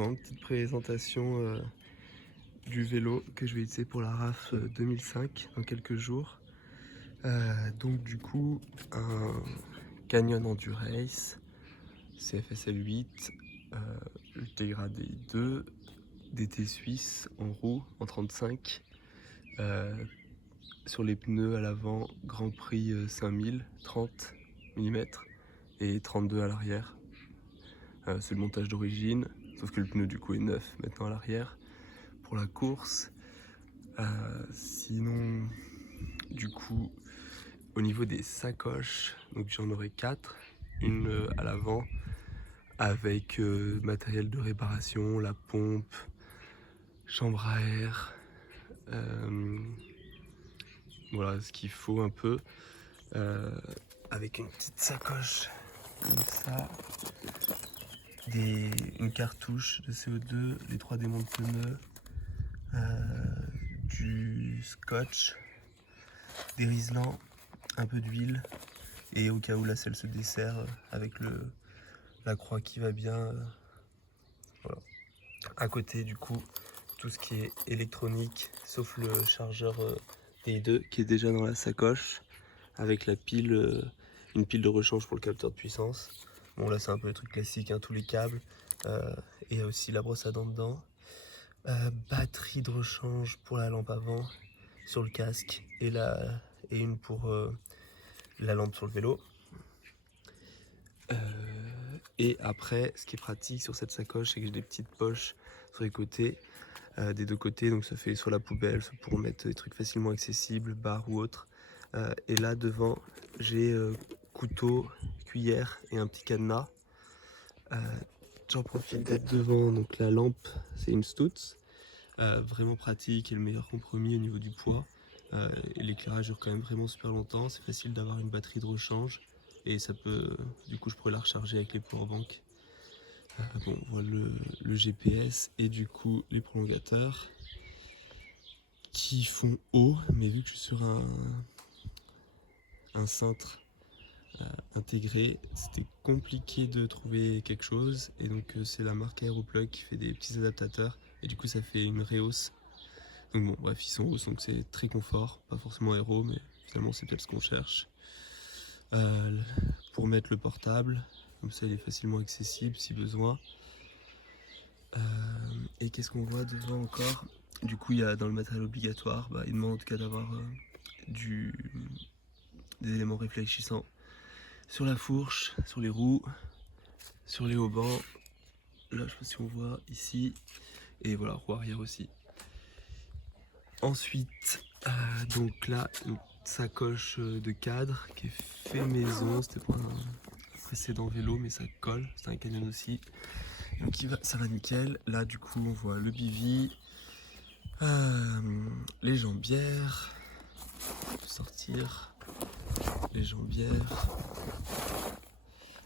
effectivement, petite présentation du vélo que je vais utiliser pour la RAF 2005 dans quelques jours. Donc du coup, un Canyon Endurace, CFSL 8, le dégradé 2, DT suisse en roue en 35, sur les pneus à l'avant, Grand Prix 5000, 30 mm et 32 à l'arrière. C'est le montage d'origine, sauf que le pneu du coup est neuf maintenant à l'arrière pour la course. Sinon, du coup, au niveau des sacoches, donc j'en aurai 4, une à l'avant avec matériel de réparation, la pompe, chambre à air, voilà ce qu'il faut un peu, avec une petite sacoche comme ça, une cartouche de CO2, les 3 démons de pneus, du scotch, des riselants, un peu d'huile, et au cas où la selle se dessert avec la croix qui va bien. Voilà. À côté du coup, tout ce qui est électronique, sauf le chargeur DI2 qui est déjà dans la sacoche, avec la pile, une pile de rechange pour le capteur de puissance. Bon là c'est un peu le truc classique, hein, tous les câbles, et il y a aussi la brosse à dents dedans. Batterie de rechange pour la lampe avant sur le casque et une pour la lampe sur le vélo. Et après, ce qui est pratique sur cette sacoche, c'est que j'ai des petites poches sur les côtés, des deux côtés, donc ça fait soit la poubelle, soit pour mettre des trucs facilement accessibles, barres ou autres. Et là devant, j'ai couteau, cuillère et un petit cadenas. J'en profite d'être devant, donc la lampe, c'est une Stutz. Vraiment pratique et le meilleur compromis au niveau du poids. Et l'éclairage dure quand même vraiment super longtemps. C'est facile d'avoir une batterie de rechange et ça peut, du coup, je pourrais la recharger avec les powerbanks. Bon, voilà le GPS et du coup les prolongateurs qui font haut, mais vu que je suis sur un cintre intégré, c'était compliqué de trouver quelque chose et donc c'est la marque Aeroplug qui fait des petits adaptateurs et du coup ça fait une rehausse. Donc bon, bref, ils sont hausses, donc c'est très confort, pas forcément aéro, mais finalement c'est peut-être ce qu'on cherche. Pour mettre le portable, comme ça il est facilement accessible si besoin. Et qu'est-ce qu'on voit devant encore? Du coup, il y a dans le matériel obligatoire, il demande en tout cas d'avoir des éléments réfléchissants sur la fourche, sur les roues, sur les haubans. Là, je sais pas si on voit ici. Et voilà, roue arrière aussi. Ensuite, donc là, une sacoche de cadre qui est fait maison. C'était pour un précédent vélo, mais ça colle. C'est un Canyon aussi. Donc ça va nickel. Là, du coup, on voit le bivy, les jambières, sortir les jambières.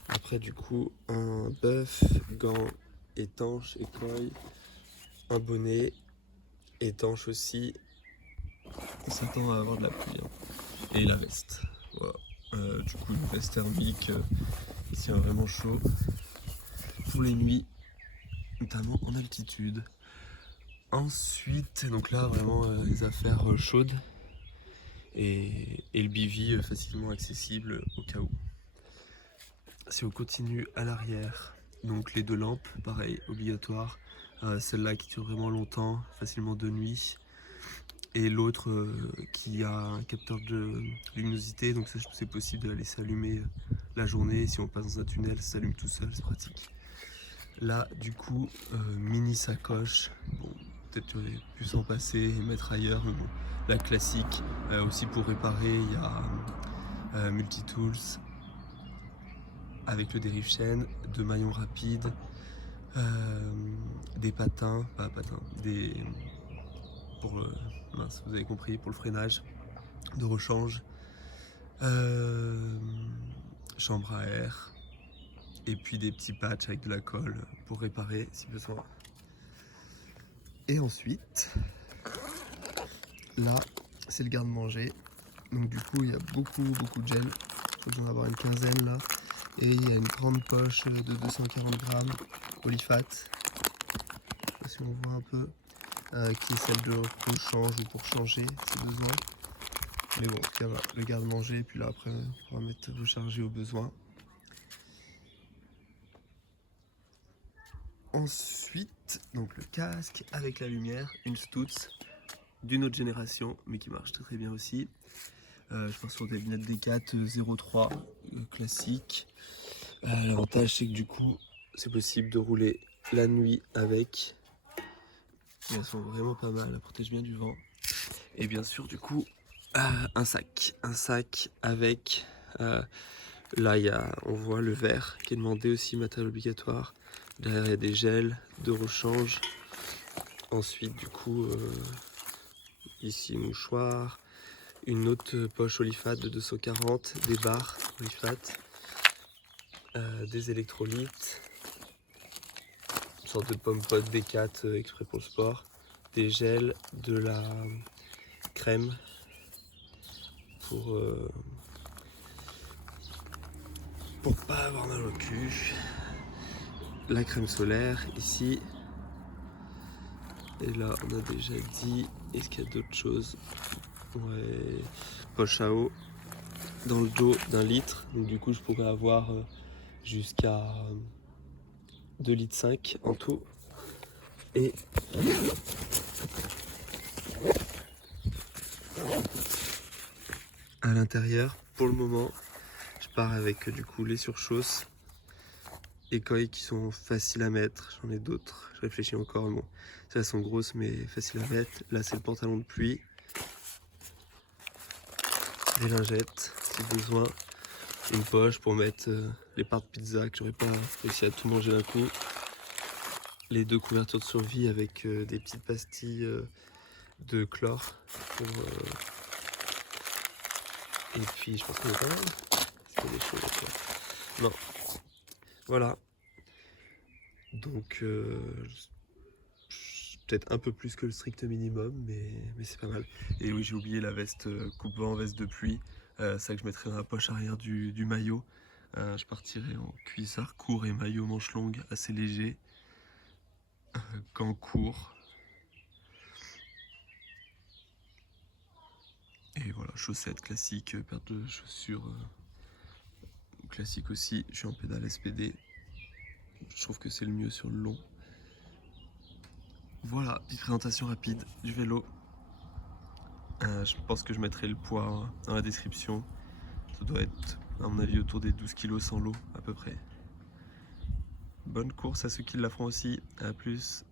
Après, du coup, un bœuf, gants étanches, écoille, un bonnet étanche aussi. On s'attend à avoir de la pluie. Hein. Et la veste. Voilà. Du coup, une veste thermique qui tient vraiment chaud pour les nuits, notamment en altitude. Ensuite, donc là, vraiment les affaires chaudes et le bivy facilement accessible au cas où. Si on continue à l'arrière, donc les 2 lampes, pareil, obligatoire. Celle-là qui dure vraiment longtemps, facilement de nuit. Et l'autre qui a un capteur de luminosité, donc ça c'est possible de la laisser allumer la journée. Si on passe dans un tunnel, ça s'allume tout seul, c'est pratique. Là, du coup, mini sacoche. Bon, peut-être que j'aurais pu s'en passer et mettre ailleurs, mais bon, la classique. Aussi pour réparer, il y a Multitools avec le dérive-chaîne, 2 maillons rapides, des patins, pas patins, pour le, mince, vous avez compris, pour le freinage, de rechange, chambre à air, et puis des petits patchs avec de la colle pour réparer si besoin. Et ensuite, là, c'est le garde-manger. Donc du coup, il y a beaucoup de gel. Il faut en avoir une quinzaine là. Et il y a une grande poche de 240 grammes, polyfat. si on voit un peu, qui est celle de rechange ou pour changer si besoin. Mais bon, en tout cas, voilà, le garde-manger, et puis là après on pourra mettre recharger au besoin. Ensuite, donc le casque avec la lumière, une Stutz d'une autre génération, mais qui marche très bien aussi. Je pense sur des lunettes Decat 03 classiques. L'avantage c'est que du coup c'est possible de rouler la nuit avec. Et elles sont vraiment pas mal, elles protègent bien du vent. Et bien sûr du coup un sac avec là on voit le verre qui est demandé aussi, matériel obligatoire. Derrière il y a des gels de rechange. Ensuite du coup ici mouchoir, une autre poche Olifat de 240, des barres Olifat, des électrolytes, une sorte de pomme-pot Decat exprès pour le sport, des gels, de la crème pour pas avoir mal au cul, la crème solaire ici, et là on a déjà dit, est-ce qu'il y a d'autres choses? Ouais, poche à eau dans le dos d'1 litre, donc du coup je pourrais avoir jusqu'à 2,5 litres en tout. Et à l'intérieur, pour le moment, je pars avec du coup les surchausses, écoilles qui sont faciles à mettre. J'en ai d'autres, je réfléchis encore. Bon, elles sont grosses mais faciles à mettre. Là, c'est le pantalon de pluie, des lingettes si besoin, une poche pour mettre les parts de pizza que j'aurais pas réussi à tout manger d'un coup, les 2 couvertures de survie avec des petites pastilles de chlore pour, et puis je pense qu'on est pas mal. Est-ce qu'il y a des choses à faire? Non. Voilà. Donc peut-être un peu plus que le strict minimum, mais c'est pas mal. Et oui, j'ai oublié la veste coupe-vent, veste de pluie. Ça que je mettrai dans la poche arrière du maillot. Je partirai en cuissard court et maillot manche longue assez léger. Gants courts. Et voilà, chaussettes classiques, paire de chaussures classiques aussi. Je suis en pédale SPD. Je trouve que c'est le mieux sur le long. Voilà, petite présentation rapide du vélo. Je pense que je mettrai le poids dans la description. Ça doit être, à mon avis, autour des 12 kg sans l'eau, à peu près. Bonne course à ceux qui la feront aussi. À plus.